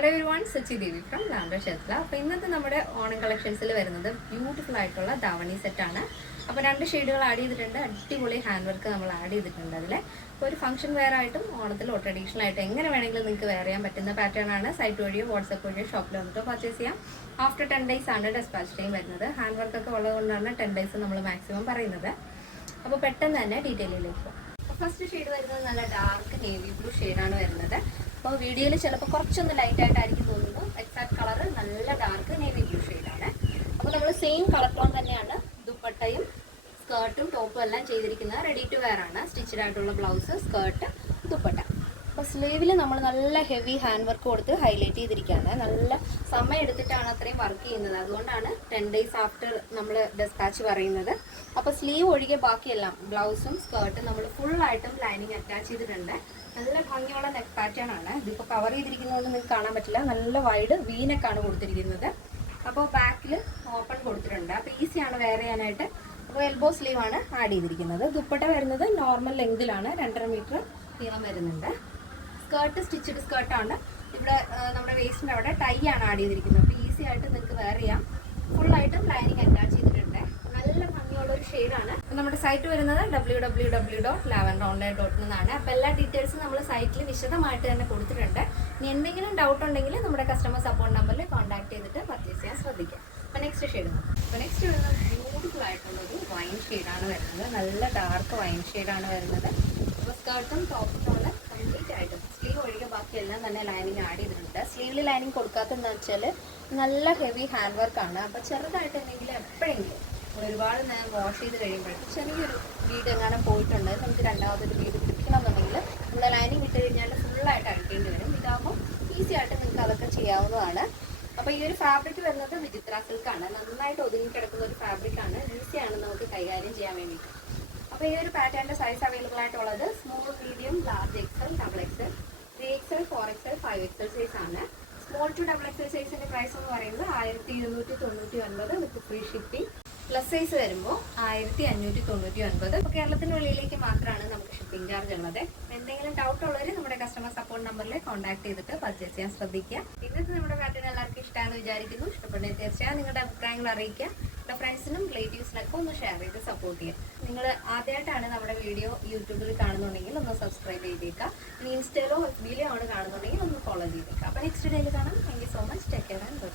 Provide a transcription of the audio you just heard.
Hello everyone, Sachi Devi from ലാംഡോ ഷെത്ല. അപ്പോൾ ഇന്നത്തെ നമ്മുടെ ഓണം കളക്ഷൻസിൽ വരുന്നത് ബ്യൂട്ടിഫുൾ ആയിട്ടുള്ള ധാവണി സെറ്റാണ്. അപ്പോൾ 2 ഷെയ്ഡുകൾ ആഡ് ചെയ്തിട്ടുണ്ട്. അടിപൊളി ഹാൻഡ് വർക്ക് നമ്മൾ ആഡ് ചെയ്തിട്ടുണ്ട്. അതിൽ ഇപ്പോൾ ഒരു ഫംഗ്ഷൻ വെയർ ആയിട്ടും ഓണത്തിലോ ട്രഡീഷണൽ ആയിട്ട് എങ്ങനെ വേണമെങ്കിലും നിങ്ങൾക്ക് വെയർ ചെയ്യാൻ പറ്റുന്ന പാറ്റേൺ ആണ്. സൈറ്റ് വഴിയോ വാട്സപ്പ് വഴിയോ ഷോപ്പിൽ വന്നിട്ടോ പർച്ചേസ് ചെയ്യാം. ആഫ്റ്റർ 10 days ആണ് ഡെസ്പാച്ച് ടൈം വരുന്നത്. ഹാൻഡ് വർക്കൊക്കെ ഉള്ളതുകൊണ്ടാണ് 10 days നമ്മൾ മാക്സിമം പറയുന്നത്. അപ്പോൾ പെട്ടെന്ന് തന്നെ ഡീറ്റെയിലിലേക്ക് പോകും. ഫസ്റ്റ് ഷെയ്ഡ് വരുന്നത് നല്ല ഡാർക്ക് നേവി ബ്ലൂ ഷെയ്ഡാണ് വരുന്നത്. അപ്പോൾ വീഡിയോയിൽ ചിലപ്പോൾ കുറച്ചൊന്ന് ലൈറ്റ് ആയിട്ടായിരിക്കും തോന്നുന്നു. എക്സാക്ട് കളർ നല്ല ഡാർക്ക് നേവി ബ്ലൂ ഷെയ്ഡാണ്. അപ്പോൾ നമ്മൾ സെയിം കളർ ടോൺ തന്നെയാണ് ദുപ്പട്ടയും സ്കേർട്ടും ടോപ്പും എല്ലാം ചെയ്തിരിക്കുന്നത്. റെഡി ടു വെയർ ആണ്. സ്റ്റിച്ചഡ് ആയിട്ടുള്ള ബ്ലൗസ്, സ്കേർട്ട്, ദുപ്പട്ട. അപ്പോൾ സ്ലീവിൽ നമ്മൾ നല്ല ഹെവി ഹാൻഡ് വർക്ക് കൊടുത്ത് ഹൈലൈറ്റ് ചെയ്തിരിക്കുകയാണ്. നല്ല സമയം എടുത്തിട്ടാണ് അത്രയും വർക്ക് ചെയ്യുന്നത്. അതുകൊണ്ടാണ് 10 days ആഫ്റ്റർ നമ്മൾ ഡെസ്പാച്ച് പറയുന്നത്. അപ്പോൾ സ്ലീവ് ഒഴികെ ബാക്കിയെല്ലാം ബ്ലൗസും സ്കേർട്ടും നമ്മൾ ഫുള്ളായിട്ടും ലൈനിങ് അറ്റാച്ച് ചെയ്തിട്ടുണ്ട്. നല്ല ഭംഗിയുള്ള നെക്ക് പാറ്റേൺ ആണ്. ഇതിപ്പോൾ കവർ ചെയ്തിരിക്കുന്നതുകൊണ്ട് നിങ്ങൾക്ക് കാണാൻ പറ്റില്ല. നല്ല വൈഡ് വീനെക്കാണ് കൊടുത്തിരിക്കുന്നത്. അപ്പോൾ ബാക്കിൽ ഓപ്പൺ കൊടുത്തിട്ടുണ്ട്. അപ്പോൾ ഈസിയാണ് വെയർ ചെയ്യാനായിട്ട്. അപ്പോൾ എൽബോ സ്ലീവ് ആണ് ആഡ് ചെയ്തിരിക്കുന്നത്. ദുപ്പട്ട വരുന്നത് നോർമൽ ലെങ്തിലാണ്. 2.5 മീറ്റർ നീളം വരുന്നുണ്ട്. സ്കേർട്ട് സ്റ്റിച്ചഡ് സ്കേർട്ടാണ്. ഇവിടെ നമ്മുടെ വേസ്റ്റിൻ്റെ അവിടെ ടൈ ആണ് ആഡ് ചെയ്തിരിക്കുന്നത്. അപ്പോൾ ഈസി ആയിട്ട് നിങ്ങൾക്ക് വെയർ ചെയ്യാം. ഫുള്ളായിട്ടും ലൈനിങ് അറ്റാച്ച് ചെയ്തിട്ടുണ്ട്. നല്ല ഭംഗിയുള്ള ഒരു ഷെയ്ഡാണ്. നമ്മുടെ സൈറ്റ് വരുന്നത് www.lavenderonline.in എന്നാണ്. അപ്പോൾ എല്ലാ ഡീറ്റെയിൽസും നമ്മൾ സൈറ്റിൽ വിശദമായിട്ട് തന്നെ കൊടുത്തിട്ടുണ്ട്. ഇനി എന്തെങ്കിലും ഡൗട്ട് ഉണ്ടെങ്കിൽ നമ്മുടെ കസ്റ്റമർ സപ്പോർട്ട് നമ്പറിൽ കോൺടാക്ട് ചെയ്തിട്ട് പർച്ചേസ് ചെയ്യാൻ ശ്രദ്ധിക്കാം. അപ്പോൾ നെക്സ്റ്റ് ഷെയ്ഡ് വരുന്നത് ബ്യൂട്ടിഫുൾ ആയിട്ടുള്ളൊരു വൈൻ ഷെയ്ഡാണ് വരുന്നത്. നല്ല ഡാർക്ക് വൈൻ ഷെയ്ഡാണ് വരുന്നത്. അപ്പോൾ സ്കേർട്ടും ടോപ്പും കംപ്ലീറ്റ് ആയിട്ടും സ്ലീവ് ഒഴികെ ബാക്കിയെല്ലാം തന്നെ ലൈനിങ് ആഡ് ചെയ്തിട്ടുണ്ട്. സ്ലീവിൽ ലൈനിങ് കൊടുക്കാത്തതെന്ന് വെച്ചാൽ നല്ല ഹെവി ഹാൻഡ് വർക്കാണ്. അപ്പോൾ ചെറുതായിട്ട് എന്തെങ്കിലും എപ്പോഴെങ്കിലും ഒരുപാട് നേരം വാഷ് ചെയ്ത് കഴിയുമ്പോഴേക്കും ചെറിയൊരു വീട് എങ്ങനെ പോയിട്ടുണ്ട്, നമുക്ക് രണ്ടാമതൊരു വീട് പിടിക്കണം എന്നുണ്ടെങ്കിൽ നമ്മൾ ലൈനിങ് വിട്ട് കഴിഞ്ഞാൽ ഫുള്ളായിട്ട് അടിക്കേണ്ടി വരും. ഇതാകുമ്പോൾ ഈസി ആയിട്ട് നിങ്ങൾക്ക് അതൊക്കെ ചെയ്യാവുന്നതാണ്. അപ്പോൾ ഈ ഒരു ഫാബ്രിക് വരുന്നത് വിചിത്ര സിൽക്കാണ്. നന്നായിട്ട് ഒതുങ്ങി കിടക്കുന്ന ഒരു ഫാബ്രിക്കാണ്. ഈസിയാണ് നമുക്ക് കൈകാര്യം ചെയ്യാൻ വേണ്ടിയിട്ട്. അപ്പോൾ ഈ ഒരു പാറ്റേണിൻ്റെ സൈസ് അവൈലബിൾ ആയിട്ടുള്ളത് small, medium, large, XL, double XL, 3XL, 4XL, 5XL size ആണ്. സ്മോൾ ടു ഡബിൾ എക്സൽ സൈസിൻ്റെ പ്രൈസ് എന്ന് പറയുന്നത് 1299 with free shipping. Plus size വരുമ്പോൾ 1599. അപ്പോൾ കേരളത്തിന് വെളിയിലേക്ക് മാത്രമാണ് നമുക്ക് ഷിപ്പിംഗ് ചാർജ് ഉള്ളത്. എന്തെങ്കിലും ഡൗട്ട് ഉള്ളവർ നമ്മുടെ കസ്റ്റമർ സപ്പോർട്ട് നമ്പറിൽ കോൺടാക്ട് ചെയ്തിട്ട് പർച്ചേസ് ചെയ്യാൻ ശ്രദ്ധിക്കുക. ഇന്നത്തെ നമ്മുടെ പാറ്റേൺ എല്ലാവർക്കും ഇഷ്ടമാണെന്ന് വിചാരിക്കുന്നു. ഇഷ്ടപ്പെടുന്നത് തീർച്ചയായും നിങ്ങളുടെ അഭിപ്രായങ്ങൾ അറിയിക്കുക. നമ്മുടെ ഫ്രണ്ട്സിനും റിലേറ്റീവ്സിനൊക്കെ ഒന്ന് ഷെയർ ചെയ്ത് സപ്പോർട്ട് ചെയ്യുക. നിങ്ങൾ ആദ്യമായിട്ടാണ് നമ്മുടെ വീഡിയോ യൂട്യൂബിൽ കാണുന്നുണ്ടെങ്കിൽ ഒന്ന് സബ്സ്ക്രൈബ് ചെയ്തേക്കുക. ഇനി ഇൻസ്റ്റയിലോ FBയിലോ ആണ് കാണുന്നുണ്ടെങ്കിൽ ഒന്ന് ഫോളോ ചെയ്തേക്കുക. അപ്പോൾ നെക്സ്റ്റ് ഡേയിൽ കാണാം. Thank you so much. Take care and by.